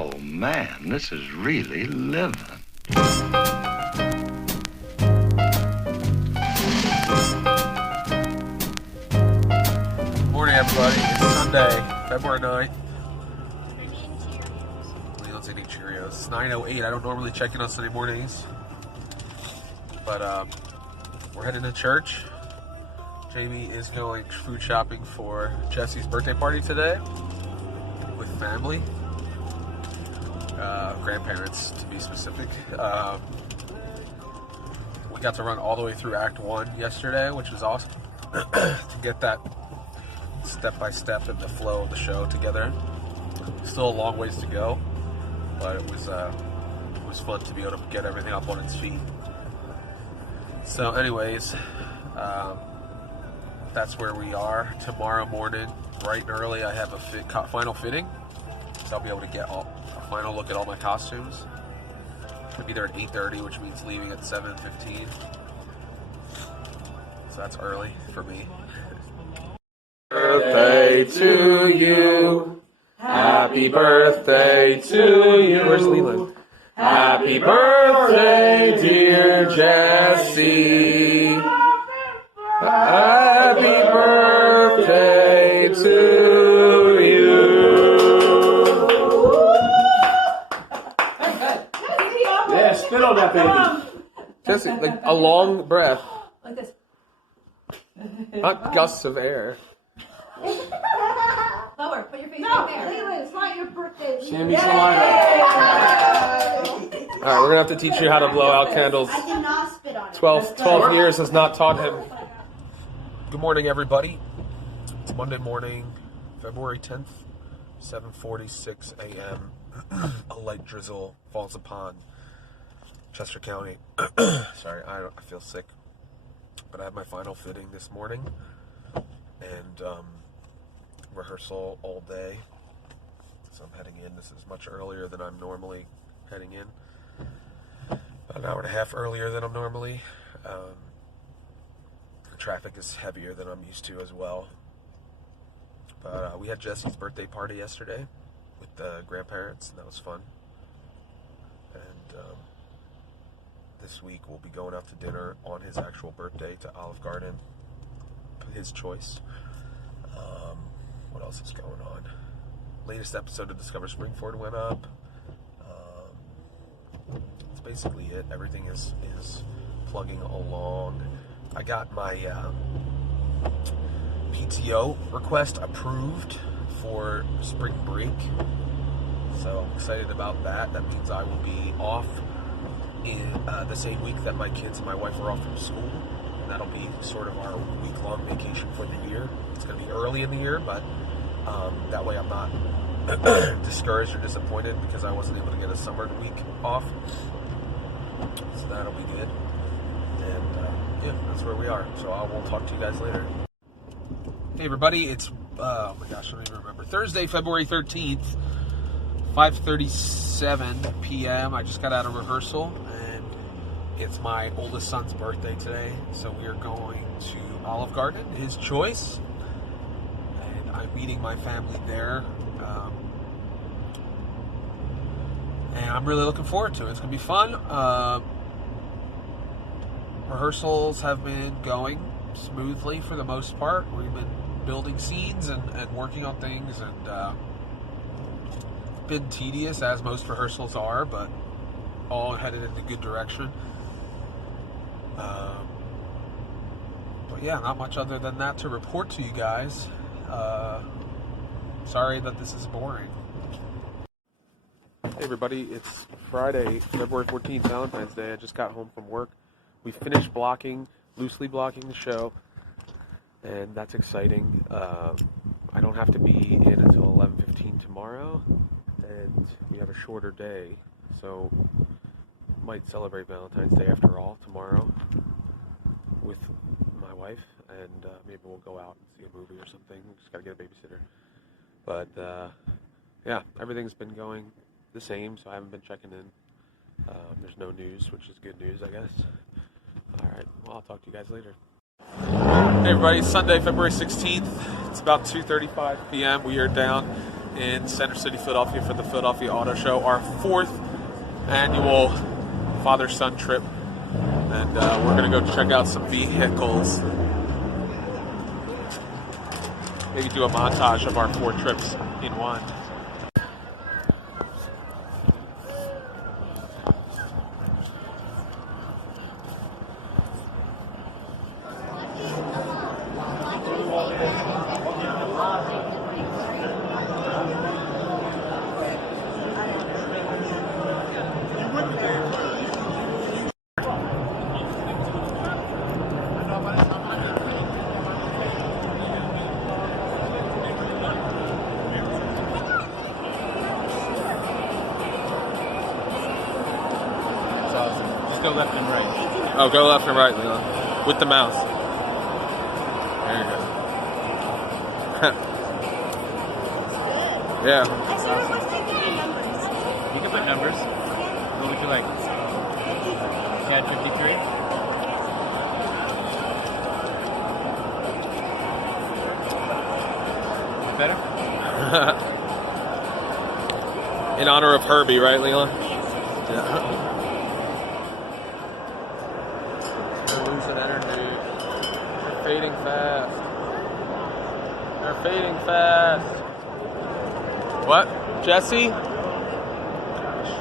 Oh, man, this is really living. Morning, everybody. It's Sunday, February 9th. Leon's eating Cheerios. It's 9:08. I don't normally check in on Sunday mornings, but we're heading to church. Jamie is going food shopping for Jesse's birthday party today with family, grandparents to be specific. We got to run all the way through Act 1 yesterday, which was awesome to get that step-by-step and the flow of the show together. Still a long ways to go, but it was fun to be able to get everything up on its feet. So anyways, that's where we are. Tomorrow morning, bright and early, I have a final fitting, so I'll be able to get a final look at all my costumes. I'll be there at 8:30, which means leaving at 7:15. So that's early for me. Birthday to you. Happy birthday to you. Where's Leland? Happy birthday, dear Jesse. Happy birthday to you. Yeah, spit on that baby. Jesse, like a long breath. Like this. Not gusts of air. Lower, put your face right there. Leland, it's not your birthday. Sammy Salina. Alright, we're gonna have to teach you how to blow out candles. I cannot spit on it. 12 years has not taught him. Good morning, everybody. It's Monday morning, February 10th, 7:46 a.m. A light drizzle falls upon Chester County. Sorry, I feel sick. But I have my final fitting this morning. And rehearsal all day. So I'm heading in. This is much earlier than I'm normally heading in. About an hour and a half earlier than I'm normally. The traffic is heavier than I'm used to as well. But we had Jesse's birthday party yesterday with the grandparents, and that was fun. And this week we'll be going out to dinner on his actual birthday to Olive Garden. His choice. What else is going on? Latest episode of Discover Springford went up. That's basically it. Everything is plugging along. I got my PTO request approved for spring break, so I'm excited about that. That means I will be off in the same week that my kids and my wife are off from school. That'll be sort of our week-long vacation for the year. It's going to be early in the year, but that way I'm not discouraged or disappointed because I wasn't able to get a summer week off. So that'll be good. And yeah, that's where we are. So I will talk to you guys later. Hey everybody, it's, oh my gosh, I don't even remember. Thursday, February 13th, 5:37 p.m. I just got out of rehearsal. It's my oldest son's birthday today, so we are going to Olive Garden, his choice, and I'm meeting my family there, and I'm really looking forward to it. It's going to be fun. Rehearsals have been going smoothly for the most part. We've been building scenes and working on things, and been tedious, as most rehearsals are, but all headed in a good direction. But yeah, not much other than that to report to you guys. Sorry that this is boring. Hey everybody, it's Friday, February 14th, Valentine's Day. I just got home from work. We finished loosely blocking the show, and that's exciting. I don't have to be in until 11:15 tomorrow, and we have a shorter day, so might celebrate Valentine's Day after all tomorrow with my wife, and maybe we'll go out and see a movie or something. We just gotta get a babysitter. But yeah, everything's been going the same, so I haven't been checking in. There's no news, which is good news, I guess. Alright, well, I'll talk to you guys later. Hey everybody, Sunday, February 16th. It's about 2:35 p.m. We are down in Center City, Philadelphia for the Philadelphia Auto Show, our 4th annual father-son trip. And we're going to go check out some vehicles. Maybe do a montage of our 4 trips in one. Go left and right. Oh, go left and right, Leland. With the mouse. There you go. Yeah. You can put numbers. What would you like? CAD 53? Better? In honor of Herbie, right, Leland? Yeah. Fading fast. They're fading fast. What? Jesse? Gosh.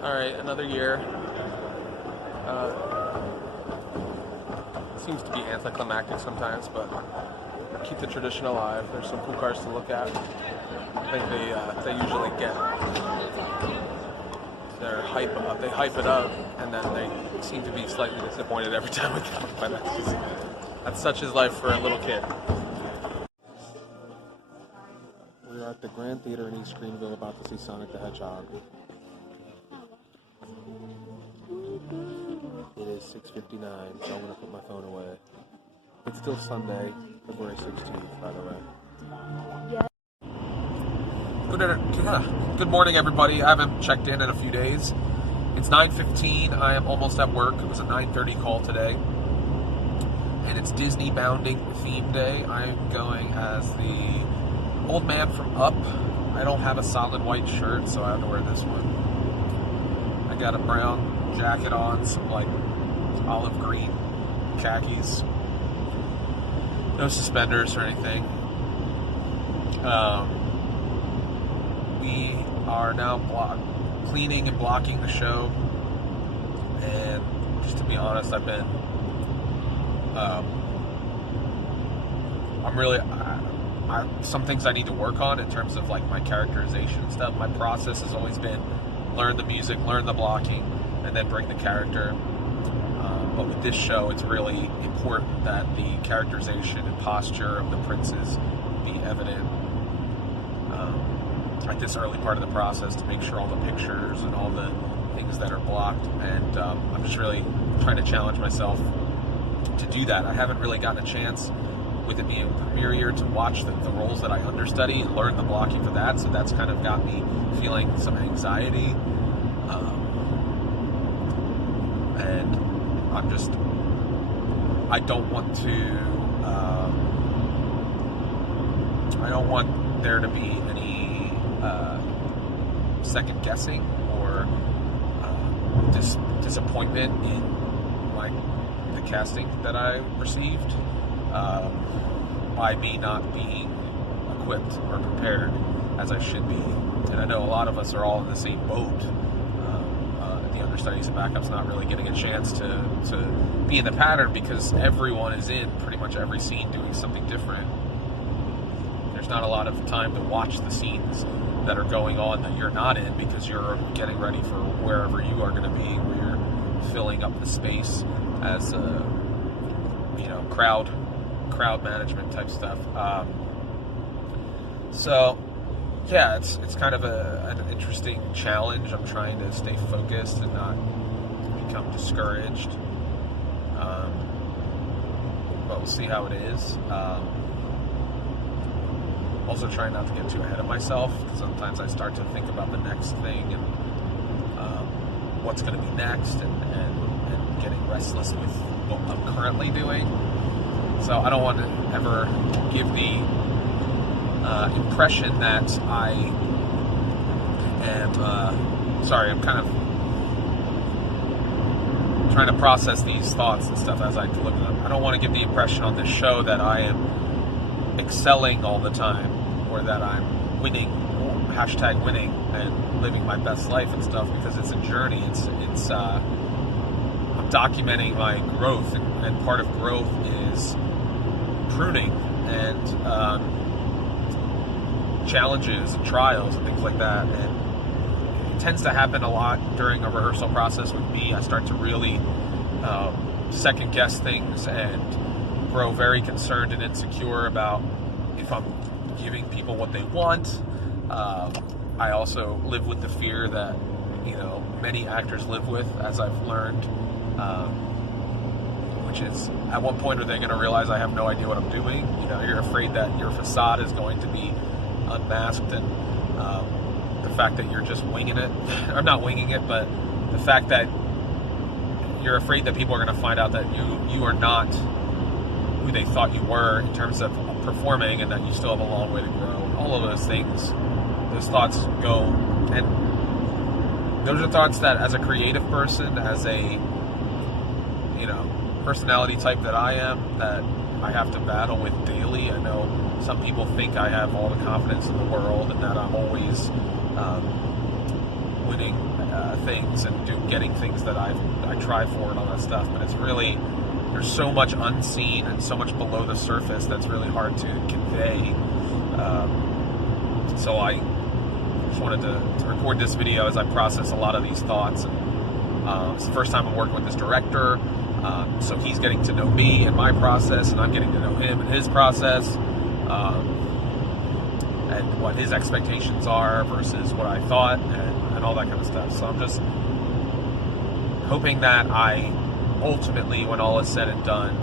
Alright, another year. Seems to be anticlimactic sometimes, but keep the tradition alive. There's some cool cars to look at. I think they usually get their hype up. They hype it up, and then they seem to be slightly disappointed every time we come. But that's such is life for a little kid. We're at the Grand Theater in East Greenville, about to see Sonic the Hedgehog. It is 6:59, so I'm gonna put my phone away. It's still Sunday, February 16th, by the way. Good morning, everybody. I haven't checked in a few days. It's 9:15. I am almost at work. It was a 9:30 call today. And it's Disney Bounding theme day. I'm going as the old man from Up. I don't have a solid white shirt, so I have to wear this one. I got a brown jacket on, some like olive green khakis. No suspenders or anything. We are now cleaning and blocking the show. And just to be honest, I've been... some things I need to work on in terms of like my characterization and stuff. My process has always been learn the music, learn the blocking, and then bring the character. But with this show, it's really important that the characterization and posture of the princes be evident at this early part of the process to make sure all the pictures and all the things that are blocked. And I'm just really trying to challenge myself to do that. I haven't really gotten a chance with it being premiere year to watch the roles that I understudy and learn the blocking for that. So that's kind of got me feeling some anxiety. And I don't want there to be any second guessing or disappointment in the casting that I received by me not being equipped or prepared as I should be. And I know a lot of us are all in the same boat. The understudies and backups not really getting a chance to be in the pattern because everyone is in pretty much every scene doing something different. There's not a lot of time to watch the scenes that are going on that you're not in because you're getting ready for wherever you are going to be, where you're filling up the space as crowd management type stuff. So yeah, it's kind of an interesting challenge. I'm trying to stay focused and not become discouraged. But we'll see how it is. Also trying not to get too ahead of myself, because sometimes I start to think about the next thing and what's going to be next, and getting restless with what I'm currently doing. So I don't want to ever give the impression that I am, I'm kind of trying to process these thoughts and stuff as I look at them. I don't want to give the impression on this show that I am excelling all the time, or that I'm winning, hashtag winning, and living my best life and stuff, because it's a journey. It's I'm documenting my growth, and part of growth is pruning and challenges and trials and things like that. And it tends to happen a lot during a rehearsal process with me. I start to really second guess things and grow very concerned and insecure about if I'm giving people what they want. I also live with the fear that, many actors live with, as I've learned, which is, at what point are they going to realize I have no idea what I'm doing? You're afraid that your facade is going to be unmasked, and the fact that you're just winging it, or not winging it, but the fact that you're afraid that people are going to find out that you are not who they thought you were in terms of performing, and that you still have a long way to grow. All of those things, those thoughts go, and those are thoughts that, as a creative person, as a personality type that I am, that I have to battle with daily. I know some people think I have all the confidence in the world, and that I'm always winning things and getting things that I try for and all that stuff, but it's really, there's so much unseen and so much below the surface that's really hard to convey. So I just wanted to record this video as I process a lot of these thoughts. And it's the first time I'm working with this director, so he's getting to know me and my process, and I'm getting to know him and his process, and what his expectations are versus what I thought, and all that kind of stuff. So I'm just hoping that I ultimately, when all is said and done,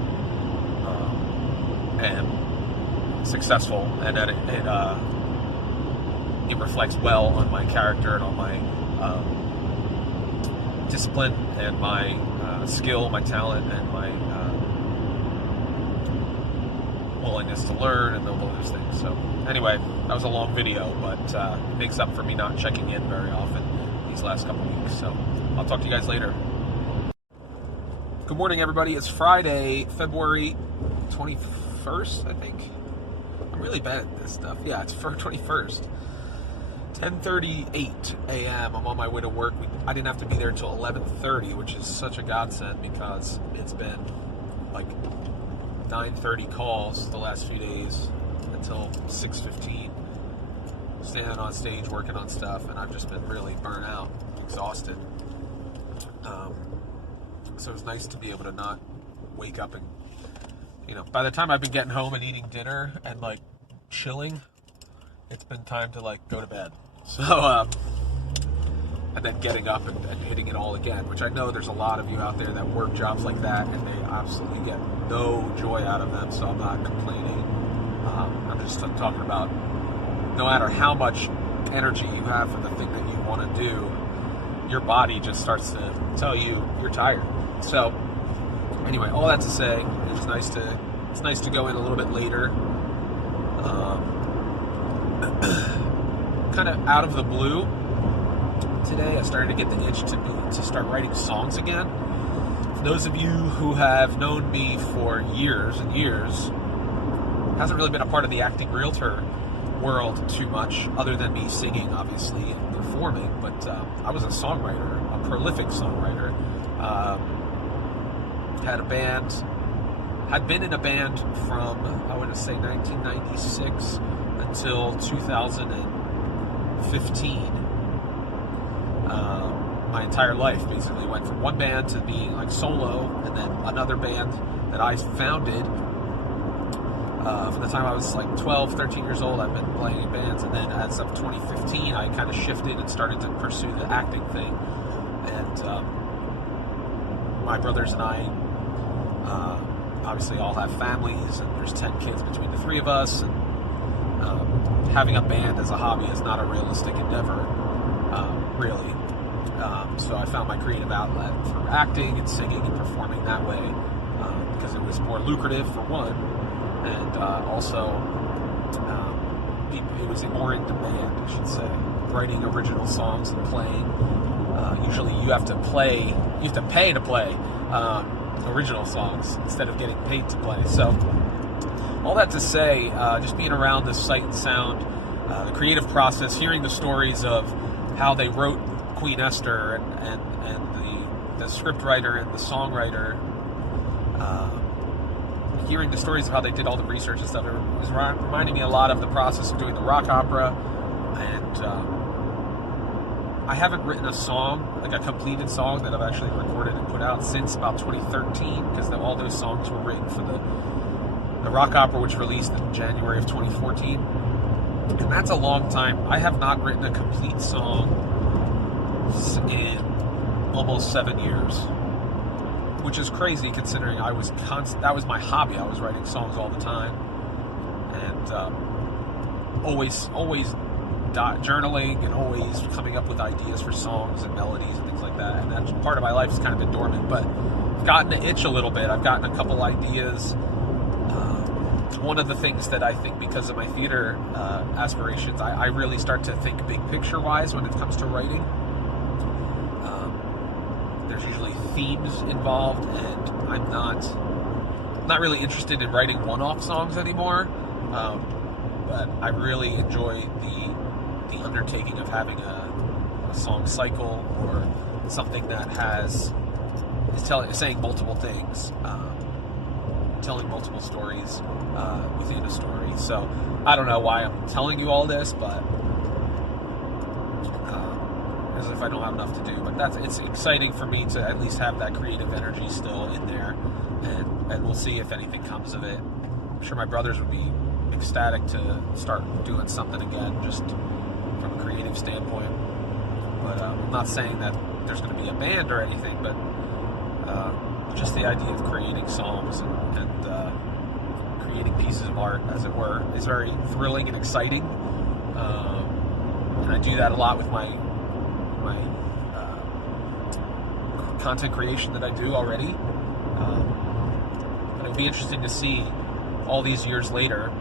am successful, and that it reflects well on my character and on my discipline and my skill, my talent, and my willingness to learn and all those things. So anyway, that was a long video, but it makes up for me not checking in very often these last couple weeks. So I'll talk to you guys later. Good morning, everybody. It's Friday, February 21st, I think. I'm really bad at this stuff. Yeah, it's for 21st. 10:38 a.m. I'm on my way to work. I didn't have to be there until 11:30, which is such a godsend, because it's been like 9:30 calls the last few days until 6:15, standing on stage working on stuff, and I've just been really burnt out, exhausted. So it's nice to be able to not wake up and, by the time I've been getting home and eating dinner and like chilling, it's been time to like go to bed. So, and then getting up and hitting it all again, which I know there's a lot of you out there that work jobs like that, and they absolutely get no joy out of them, so I'm not complaining. I'm just talking about, no matter how much energy you have for the thing that you want to do, your body just starts to tell you you're tired. So, anyway, all that to say, it's nice to go in a little bit later. Kind of out of the blue today, I started to get the itch to start writing songs again. For those of you who have known me for years and years, hasn't really been a part of the acting Realtor world too much, other than me singing, obviously, and performing. But I was a songwriter, a prolific songwriter. Had been in a band from, I want to say, 1996 until 2015. My entire life basically went from one band to being like solo, and then another band that I founded. From the time I was like 12, 13 years old, I've been playing in bands, and then as of 2015, I kind of shifted and started to pursue the acting thing. And my brothers and I obviously all have families, and there's 10 kids between the three of us, and having a band as a hobby is not a realistic endeavor, really. So I found my creative outlet through acting and singing and performing that way, because it was more lucrative for one, and also it was more in demand, I should say. Writing original songs and playing. Usually you have to pay to play original songs instead of getting paid to play. So all that to say, just being around this Sight and Sound, the creative process, hearing the stories of how they wrote Queen Esther and the scriptwriter and the songwriter, hearing the stories of how they did all the research and stuff, it was reminding me a lot of the process of doing the rock opera. And I haven't written a song, like a completed song that I've actually recorded and put out since about 2013, because all those songs were written for the rock opera, which released in January of 2014. And that's a long time. I have not written a complete song in almost 7 years, which is crazy considering that was my hobby. I was writing songs all the time, and always journaling and always coming up with ideas for songs and melodies and things like that. And that part of my life has kind of been dormant, but I've gotten to itch a little bit. I've gotten a couple ideas. One of the things that I think, because of my theater aspirations, I really start to think big picture wise when it comes to writing. There's usually themes involved, and I'm not really interested in writing one-off songs anymore. But I really enjoy the undertaking of having a song cycle, or something that is saying multiple things, telling multiple stories within a story. So I don't know why I'm telling you all this, but as if I don't have enough to do. But it's exciting for me to at least have that creative energy still in there, and we'll see if anything comes of it. I'm sure my brothers would be ecstatic to start doing something again, just from a creative standpoint. But I'm not saying that there's going to be a band or anything, but just the idea of creating songs and creating pieces of art, as it were, is very thrilling and exciting. And I do that a lot with my content creation that I do already. And it'll be interesting to see all these years later,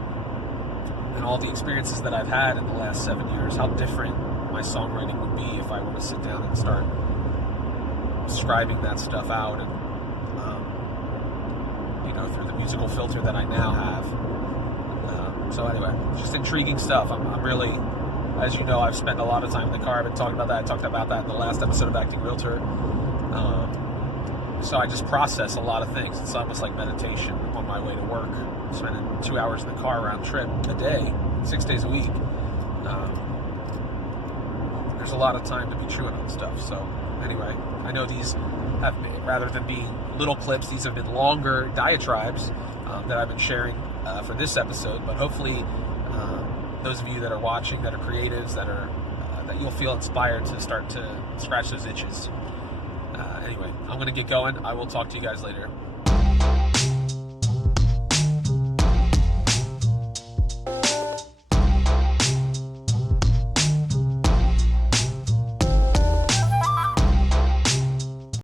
and all the experiences that I've had in the last 7 years, how different my songwriting would be if I were to sit down and start describing that stuff out, and through the musical filter that I now have. So anyway, just intriguing stuff. I'm really, as you know, I've spent a lot of time in the car. I've been talking about that. I talked about that in the last episode of Acting Realtor. So I just process a lot of things. It's almost like meditation on my way to work. Spending 2 hours in the car round trip a day, 6 days a week. There's a lot of time to be chewing on stuff. So anyway, I know these have been, rather than being little clips, these have been longer diatribes that I've been sharing for this episode. But hopefully, those of you that are watching, that are creatives, that you'll feel inspired to start to scratch those itches. Anyway, I'm going to get going. I will talk to you guys later.